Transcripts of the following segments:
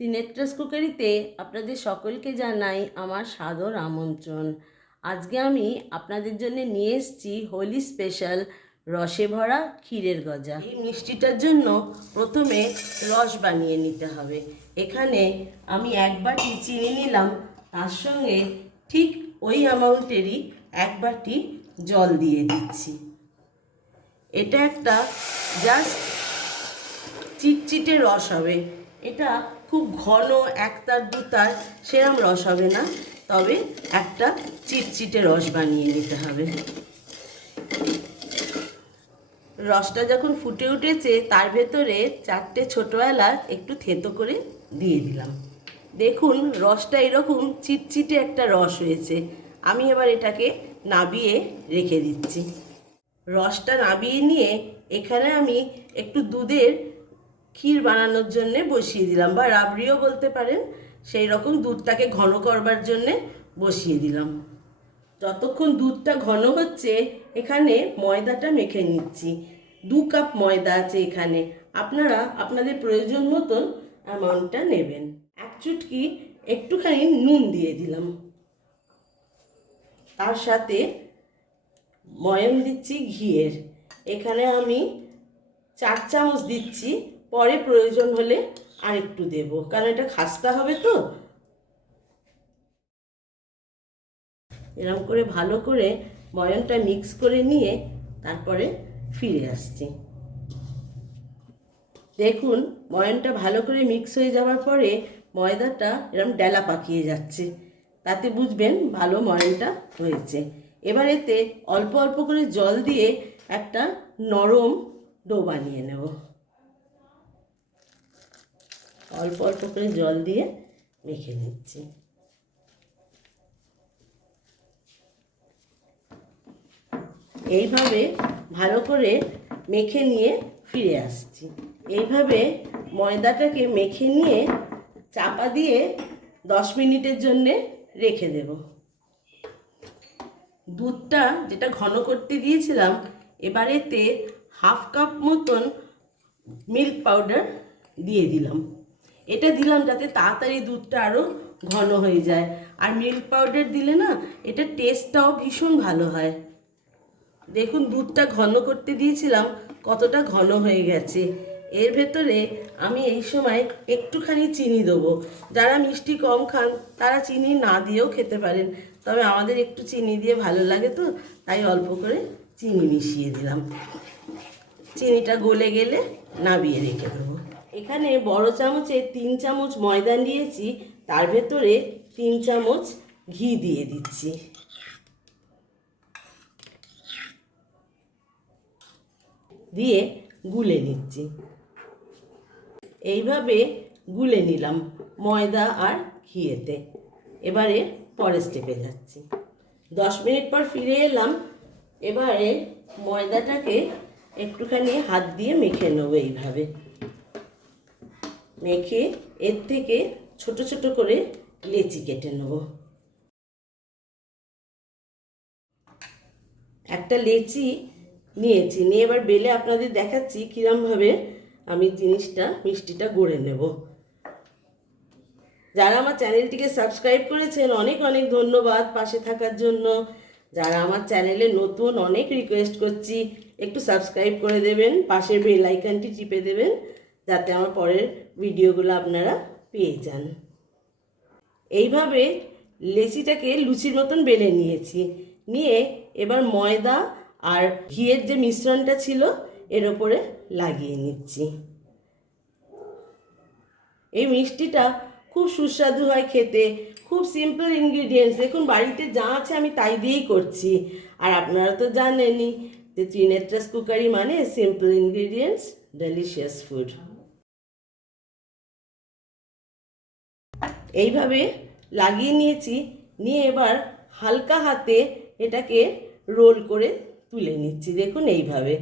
ত্রিনেত্রাস কুকারিতে আপনাদের সকলকে জানাই আমার সাদর আমন্ত্রণ। আজকে আমি আপনাদের জন্য নিয়ে এসেছি হোলি স্পেশাল রসে ভরা ক্ষীরের গজা। এই মিষ্টিটার জন্য প্রথমে রস বানিয়ে নিতে হবে। এখানে আমি এক বাটি চিনি নিলাম, তার সঙ্গে ঠিক ওই অ্যামাউন্টেরই এক বাটি জল দিয়ে দিচ্ছি। এটা একটা জাস্ট চিটচিটে রস হবে। এটা খুব ঘন, একতার দুতার সেরম রস হবে না। তবে একটা চিটচিটে রস বানিয়ে নিতে হবে। রসটা যখন ফুটে উঠেছে, তার ভেতরে চারটে ছোটো এলাচ একটু থেতো করে দিয়ে দিলাম। দেখুন, রসটা এরকম চিটচিটে একটা রস হয়েছে। আমি এবার এটাকে নাবিয়ে রেখে দিচ্ছি। রসটা নাবিয়ে নিয়ে এখানে আমি একটু দুধের ক্ষীর বানানোর জন্য বসিয়ে দিলাম বা রাবড়িও বলতে পারেন, সেই রকম দুধটাকে ঘন করবার জন্যে বসিয়ে দিলাম। যতক্ষণ দুধটা ঘন হচ্ছে, এখানে ময়দাটা মেখে নিচ্ছি। দু কাপ ময়দা আছে এখানে। আপনারা আপনাদের প্রয়োজন মতন অ্যামাউন্টটা নেবেন। এক চুটকি একটুখানি নুন দিয়ে দিলাম। তার সাথে ময়ম দিচ্ছি ঘিয়ের। এখানে আমি চার চামচ দিচ্ছি পরে প্রয়োজন হলে আরেকটু দেব, কারণ এটা খাস্তা হবে তো। এরকম করে ভালো করে ময়নটা মিক্স করে নিয়ে তারপরে ফিরে আসছি। দেখুন ময়নটা ভালো করে মিক্স হয়ে যাওয়ার পরে ময়দাটা এরকম ডেলা পাকিয়ে যাচ্ছে। তাতে বুঝবেন ভালো ময়নটা হয়েছে। এবার এতে অল্প অল্প করে জল দিয়ে একটা নরম ডো বানিয়ে নেব। অল্প অল্প করে জল দিয়ে মেখে নিচ্ছি। এইভাবে ভালো করে মেখে নিয়ে ফিরে আসছি। এইভাবে ময়দাটাকে মেখে নিয়ে চাপা দিয়ে দশ মিনিটের জন্যে রেখে দেব। দুধটা যেটা ঘন করতে দিয়েছিলাম এবারেতে হাফ কাপ মতন মিল্ক পাউডার দিয়ে দিলাম। এটা দিলাম যাতে তাড়াতাড়ি দুধটা আরও ঘন হয়ে যায়। আর মিল্ক পাউডার দিলে না, এটা টেস্টটাও ভীষণ ভালো হয়। দেখুন, দুধটা ঘন করতে দিয়েছিলাম, কতটা ঘন হয়ে গেছে। এর ভেতরে আমি এই সময় একটুখানি চিনি দেবো। যারা মিষ্টি কম খান, তারা চিনি না দিয়েও খেতে পারেন। তবে আমাদের একটু চিনি দিয়ে ভালো লাগে তো, তাই অল্প করে চিনি মিশিয়ে দিলাম। চিনিটা গলে গেলে নাবিয়ে রেখে দেবো। এখানে বড় চামচে তিন চামচ ময়দা নিয়েছি, তার ভেতরে তিন চামচ ঘি দিয়ে দিচ্ছি। দিয়ে গুলে নিচ্ছি। এইভাবে গুলে নিলাম ময়দা আর ঘিয়েতে। এবারে পরের স্টেপে যাচ্ছি। দশ মিনিট পর ফিরে এলাম। এবারে ময়দাটাকে একটুখানি হাত দিয়ে মেখে নেব এইভাবে। মেখে এর থেকে ছোট ছোট করে লেচি কেটে নেব। একটা লেচি নিয়েছি, নিয়ে এবার বেলে আপনাদের দেখাচ্ছি কীরমভাবে আমি জিনিসটা, মিষ্টিটা গড়ে নেব। যারা আমার চ্যানেলটিকে সাবস্ক্রাইব করেছেন, অনেক অনেক ধন্যবাদ পাশে থাকার জন্য। যারা আমার চ্যানেলে নতুন, অনেক রিকোয়েস্ট করছি, একটু সাবস্ক্রাইব করে দেবেন, পাশের বেল আইকনটি টিপে দেবেন। যাতে আমার পরের ভিডিওগুলো আপনারা পেয়ে যান। এইভাবে লেচিটাকে লুচির মতন বেলে নিয়েছি। নিয়ে এবার ময়দা আর ঘিয়ের যে মিশ্রণটা ছিল, এর ওপরে লাগিয়ে নিচ্ছি। এই মিষ্টিটা খুব সুস্বাদু হয় খেতে। খুব সিম্পল ইনগ্রিডিয়েন্টস দেখুন, বাড়িতে যা আছে আমি তাই দিয়েই করছি। আর আপনারা তো জানেনই যে ত্রিনেত্রাস কুকারি মানে সিম্পল ইনগ্রিডিয়েন্টস ডেলিশিয়াস ফুড এইভাবে লাগিয়ে নিয়েছি, নিয়ে এবার হালকা হাতে এটাকে রোল করে তুলে নিচ্ছি। দেখুন এইভাবে।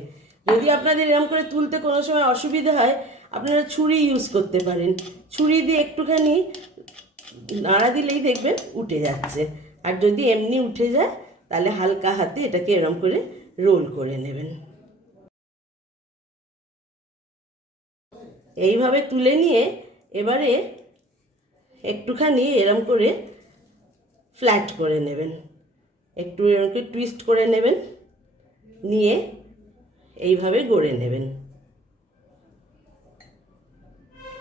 যদি আপনাদের এরকম করে তুলতে কোনো সময় অসুবিধা হয়, আপনারা ছুরি ইউজ করতে পারেন। ছুরি দিয়ে একটুখানি নাড়া দিলেই দেখবেন উঠে যাচ্ছে। আর যদি এমনি উঠে যায়, তাহলে হালকা হাতে এটাকে এরকম করে রোল করে নেবেন। এইভাবে তুলে নিয়ে এবারে একটুখানি এরম করে ফ্ল্যাট করে নেবেন। একটু এরকম টুইস্ট করে নেবেন, নিয়ে এইভাবে গড়ে নেবেন।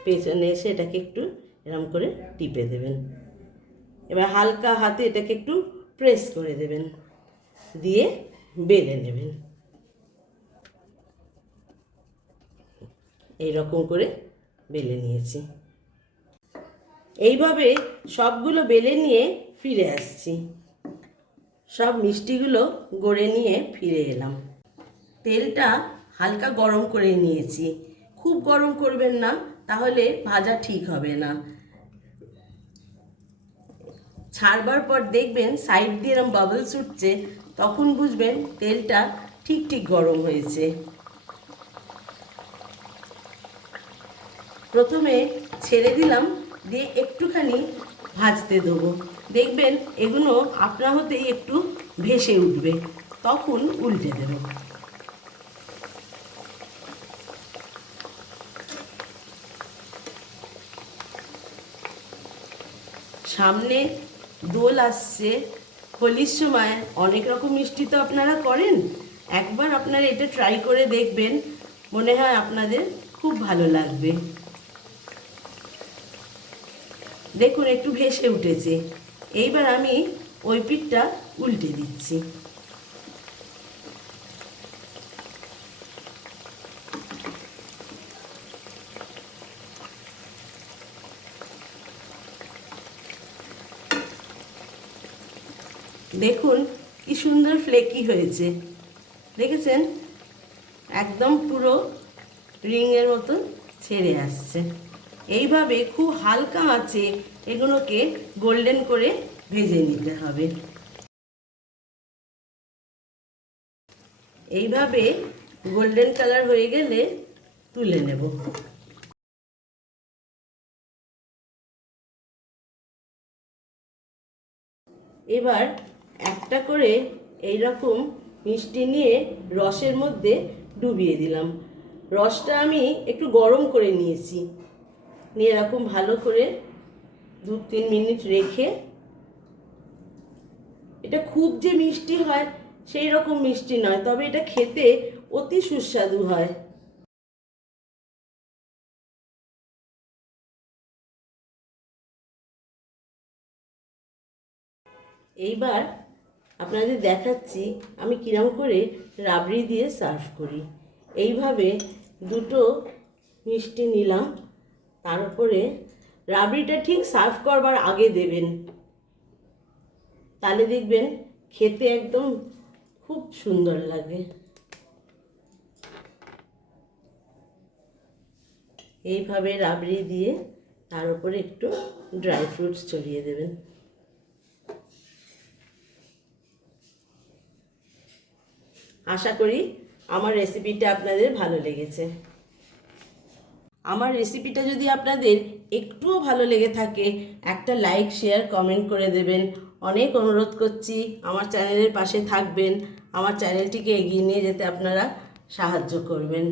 পেছনে এসে এটাকে একটু এরম করে টিপে দেবেন। এবার হালকা হাতে এটাকে একটু প্রেস করে দেবেন, দিয়ে বেলে নেবেন। এই রকম করে বেলে নিয়েছি। এইভাবে সবগুলো বেলে নিয়ে ফিরে আসছি। সব মিষ্টিগুলো গড়ে নিয়ে ফিরে এলাম। তেলটা হালকা গরম করে নিয়েছি। খুব গরম করবেন না, তাহলে ভাজা ঠিক হবে না। ছাড়বার পর দেখবেন সাইড দিয়ে এরম বাবলস উঠছে তখন বুঝবেন তেলটা ঠিক ঠিক গরম হয়েছে। প্রথমে ছেড়ে দিলাম দিয়ে একটুখানি ভাজতে দেবো। দেখবেন এগুলো আপনা হতেই একটু ভেসে উঠবে। তখন উল্টে দেব। সামনে দোল আসছে। হোলির সময় অনেক রকম মিষ্টি তো আপনারা করেন। একবার আপনারা এটা ট্রাই করে দেখবেন। মনে হয় আপনাদের খুব ভালো লাগবে। দেখুন, একটু ভেসে উঠেছে। এইবার আমি ওই পিঠটা উল্টে দিচ্ছি। দেখুন, কি সুন্দর ফ্লেকি হয়েছে। দেখেছেন? একদম পুরো রিংয়ের মতন ছেড়ে আসছে। এইভাবে খুব হালকা আঁচে এগুলোকে গোল্ডেন করে ভেজে নিতে হবে। এইভাবে গোল্ডেন কালার হয়ে গেলে তুলে নেব। এবার একটা করে এই রকম মিষ্টি নিয়ে রসের মধ্যে ডুবিয়ে দিলাম। রসটা আমি একটু গরম করে নিয়েছি। নিয়ে এরকম ভালো করে দু তিন মিনিট রেখে, এটা খুব যে মিষ্টি হয় সেই রকম মিষ্টি নয়, তবে এটা খেতে অতি সুস্বাদু হয়। এইবার আপনাদের দেখাচ্ছি আমি কিরম করে রাবড়ি দিয়ে সার্ভ করি। এইভাবে দুটো মিষ্টি নিলাম। তার উপরে রাবড়িটা ঠিক সার্ভ করবার আগে দেবেন। তাহলে দেখবেন খেতে একদম খুব সুন্দর লাগে। এইভাবে রাবড়ি দিয়ে তার উপরে একটু ড্রাই ফ্রুটস ছড়িয়ে দেবেন। আশা করি আমার রেসিপিটা আপনাদের ভালো লেগেছে। আমার রেসিপিটা যদি আপনাদের একটুও ভালো লেগে থাকে, একটা লাইক শেয়ার কমেন্ট করে দেবেন। অনেক অনুরোধ করছি, আমার চ্যানেলের পাশে থাকবেন। আমার চ্যানেলটিকে এগিয়ে নিয়ে যেতে আপনারা সাহায্য করবেন।